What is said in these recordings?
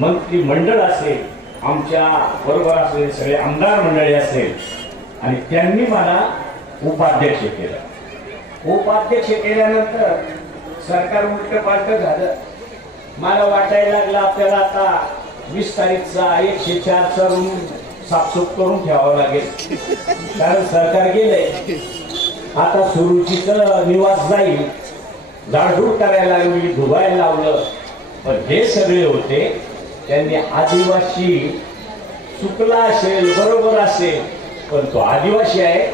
मंत्रिमंडळ असेल, आमच्या बरोबर असलेले सगळे आमदार मंडळी असेल, आणि त्यांनी मला उपाध्यक्ष केलं. उपाध्यक्ष केल्यानंतर सरकार उलट पालट झालं. मला वाटायला लागलं आपल्याला आता 20 तारीखचा 104चा रूम साफसूफ करून ठेवावं लागेल, कारण सरकार गेलंय. आता सुरुचीचं निवास जाईल, झाडझूड करायला लागली, धुवायला लावलं. पण हे सगळे होते त्यांनी आदिवासी चुकला असेल, बरोबर असेल, पण तो आदिवासी आहे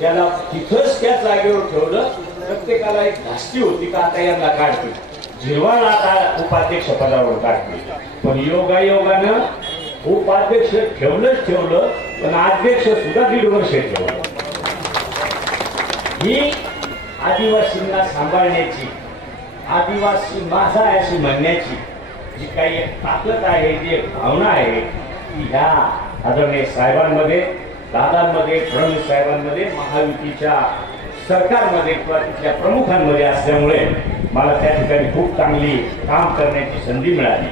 त्याला तिथंच त्या जागेवर ठेवलं. प्रत्येकाला एक धास्ती होती का आता यांना काढते, झिरवाळ आता उपाध्यक्ष पदावर काढते. पण योगायोगानं उपाध्यक्ष ठेवलंच ठेवलं, पण अध्यक्ष सुद्धा 1.5 वर्ष ठेवलं. ही आदिवासींना सांभाळण्याची, आदिवासी माझा आहे अशी म्हणण्याची जी काही ताकद आहे, जी भावना आहे, ती ह्या आदरणीय साहेबांमध्ये, दादांमध्ये, फडणवीस साहेबांमध्ये, महायुतीच्या सरकारमध्ये किंवा तिथल्या प्रमुखांमध्ये असल्यामुळे मला त्या ठिकाणी खूप चांगली काम करण्याची संधी मिळाली.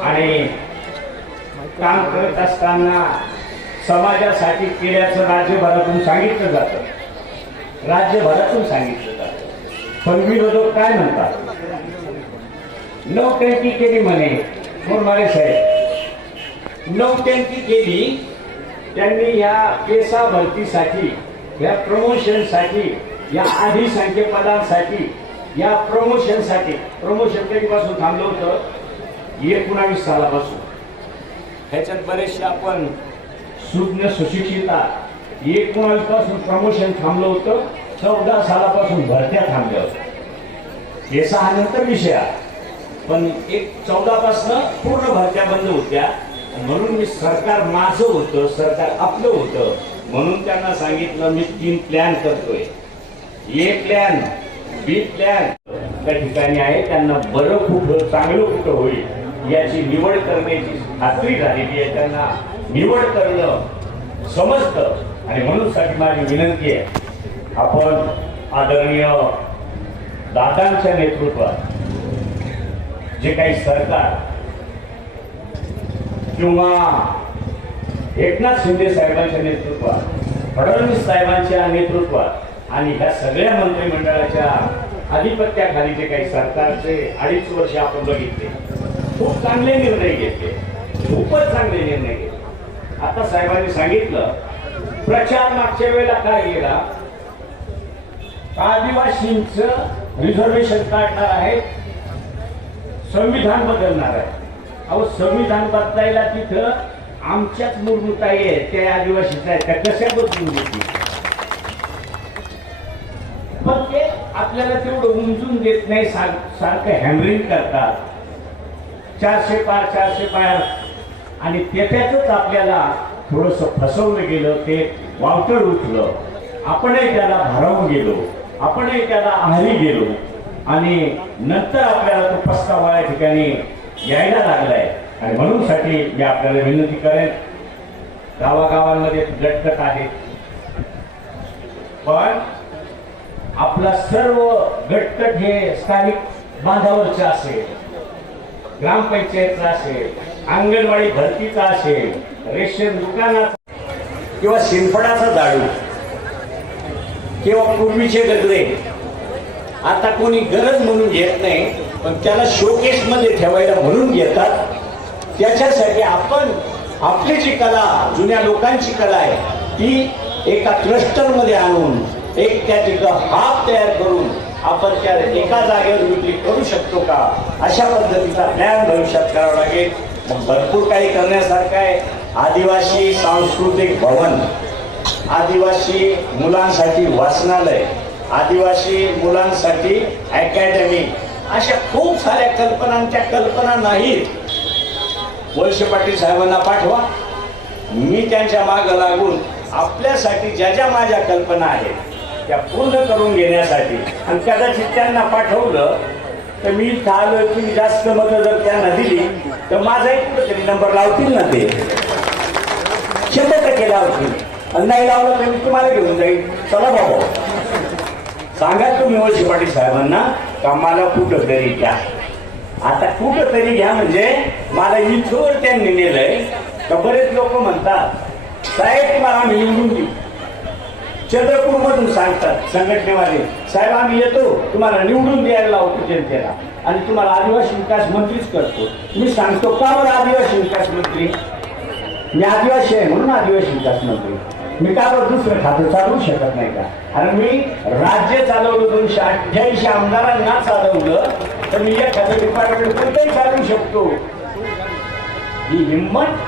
आणि काम करत असताना समाजासाठी केल्याचं राज्यभरातून सांगितलं जातं, राज्यभरातून सांगितलं जातं. पण विरोधक काय म्हणतात, नौटंकी केली म्हणे मोरमारे साहेब, नौटंकी केली त्यांनी. या केसा भरतीसाठी, या प्रमोशनसाठी, या आधी संख्ये पदांसाठी, या प्रमोशनसाठी, प्रमोशन कधीपासून थांबलं होतं, 19 सालापासून. ह्याच्यात बरेचसे आपण सुज्ञ सुशिक्षिता, 19 पासून प्रमोशन थांबलं होतं, 14 सालापासून भरत्या थांबल्या होत्या. केसा हा नंतर विषय आहे, पण 14 पासून पूर्ण भरत्या बंद होत्या. म्हणून मी सरकार माझं होतं, सरकार आपलं होतं, म्हणून त्यांना सांगितलं मी 3 प्लॅन करतोय. ए प्लॅन, बी प्लॅन त्या ठिकाणी आहे, त्यांना बरं कुठं, चांगलं कुठं होईल याची निवड करण्याची खात्री झालेली आहे. त्यांना निवड करणं समजतं. आणि म्हणून साठी माझी विनंती आहे, आपण आदरणीय दादांच्या नेतृत्वात जे काही सरकार किंवा एकनाथ शिंदे साहेबांच्या नेतृत्वात, फडणवीस साहेबांच्या नेतृत्वात आणि ह्या सगळ्या मंत्रिमंडळाच्या आधिपत्याखाली जे काही सरकारचे 2.5 वर्ष आपण बघितले, खूप चांगले निर्णय घेतले, खूपच चांगले निर्णय घेतले. आता साहेबांनी सांगितलं, प्रचार मागच्या वेळेला काय गेला, आदिवासींचं रिझर्वेशन काढणार आहे, संविधान बदलणार आहे. अहो, संविधान बदलायला तिथं आमच्याच मूलभूताई आहे, त्या आदिवासीचा आहे, त्या कशा बदलून घेतली. पण ते आपल्याला तेवढं उमजून देत नाही, सारखं हॅमरिंग करतात, 400 पार 400 पार. आणि त्याच्यातच आपल्याला थोडंसं फसवलं गेलं, ते वावटळ उठलं, आपणही त्याला भारावून गेलो, आपणही त्याला आहारी गेलो. आणि नंतर आपल्याला तो पस्तावा या ठिकाणी यायला लागलाय. आणि म्हणून साठी मी आपल्याला विनंती करेन, गावागावांमध्ये गटगट आहे, पण आपला सर्व गटगट हे स्थानिक बांधावरचं असेल, ग्रामपंचायतचा असेल, अंगणवाडी भरतीचा असेल, रेशन दुकानाचा किंवा शिंफडाचा झाडू किंवा पूर्वीचे गजरे आता कोणी गरज म्हणून घेत नाही, पण त्याला शोकेस मध्ये ठेवायला म्हणून घेतात. त्याच्यासाठी आपण आपली जी कला, जुन्या लोकांची कला आहे, ती एका क्लस्टर मध्ये आणून एक त्या ठिकाणी हात तयार करून आपण त्या एका जागेवर विक्री करू शकतो का, अशा पद्धतीचा प्लॅन भविष्यात करावा लागेल. भरपूर काही करण्यासारखं आहे. आदिवासी सांस्कृतिक भवन, आदिवासी मुलांसाठी वाचनालय, आदिवासी मुलांसाठी अकॅडमी, अशा खूप साऱ्या कल्पनांच्या कल्पना नाहीत. वळसे पाटील साहेबांना पाठवा, मी त्यांच्या मागे लागून आपल्यासाठी ज्या ज्या माझ्या कल्पना आहेत त्या पूर्ण करून घेण्यासाठी. आणि कदाचित त्यांना पाठवलं तर मी आलो की जास्त मतं जर त्यांना दिली तर माझाही कुठेतरी नंबर लावतील ना, ते 100% लावतील. आणि नाही लावलं तर मी तुम्हाला घेऊन जाईल. चला बाबा, सांगा तुम्ही वळसे पाटील साहेबांना का मला कुठं तरी घ्या. आता कुठं तरी घ्या म्हणजे मला इथवर त्यांनी नेलंय. का बरेच लोक म्हणतात साहेब तुम्हाला आम्ही निवडून देऊ. चंद्रपूर मधून सांगतात संघटनेवाले साहेब आम्ही येतो तुम्हाला निवडून द्यायला लावतो जनतेला आणि तुम्हाला आदिवासी विकास मंत्रीच करतो. मी सांगतो का बरं आदिवासी विकास मंत्री? मी आदिवासी आहे म्हणून आदिवासी विकास मंत्री. मी का बरं दुसरं खातं चालवू शकत नाही का? आणि मी राज्य चालवलं 288 आमदारांना चालवलं तर मी एखादं डिपार्टमेंट कोणतंही चालवू शकतो. ही हिंमत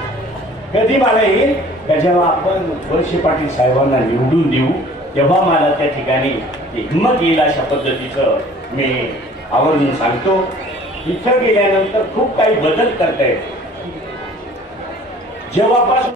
कधी मला येईल का जेव्हा आपण वळसे पाटील साहेबांना निवडून देऊ तेव्हा मला त्या ठिकाणी हिंमत येईल. अशा पद्धतीचं मी आवर्जून सांगतो. इथं गेल्यानंतर खूप काही बदल करता येईल. जेव्हापासून